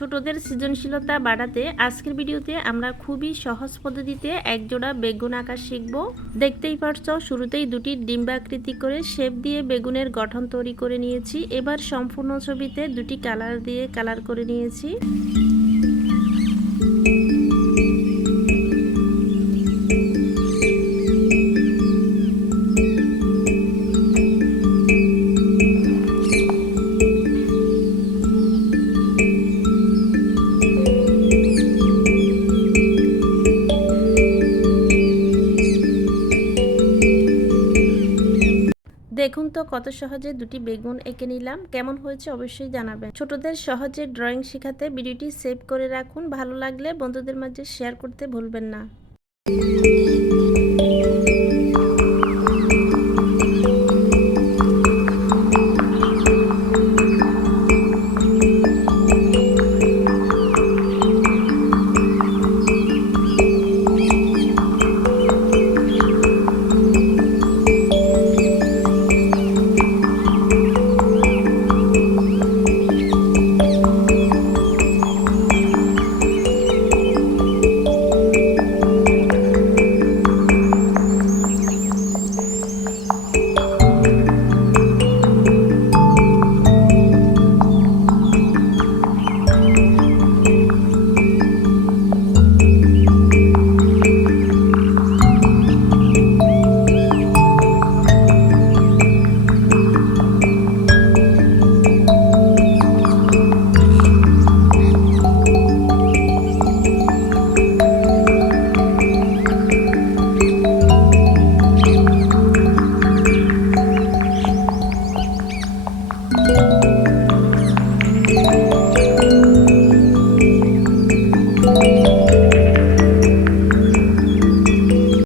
ছোটদের সৃজনশীলতা বাড়াতে আজকের ভিডিওতে আমরা খুবই সহজ পদ্ধতিতে একজোড়া বেগুন আঁকা শিখব। দেখতেই পারছো শুরুতেই দুটি ডিম্বাকৃতি করে শেপ দিয়ে বেগুনের গঠন তৈরি করে নিয়েছি। এবার সম্পূর্ণ ছবিতে দুটি কালার দিয়ে কালার করে নিয়েছি। দেখুন তো কত সহজে দুটি বেগুন এঁকে নিলাম। কেমন হয়েছে অবশ্যই জানাবেন। ছোটদের সহজে ড্রয়িং শেখাতে ভিডিওটি সেভ করে রাখুন। ভালো লাগলে বন্ধুদের মাঝে শেয়ার করতে ভুলবেন না।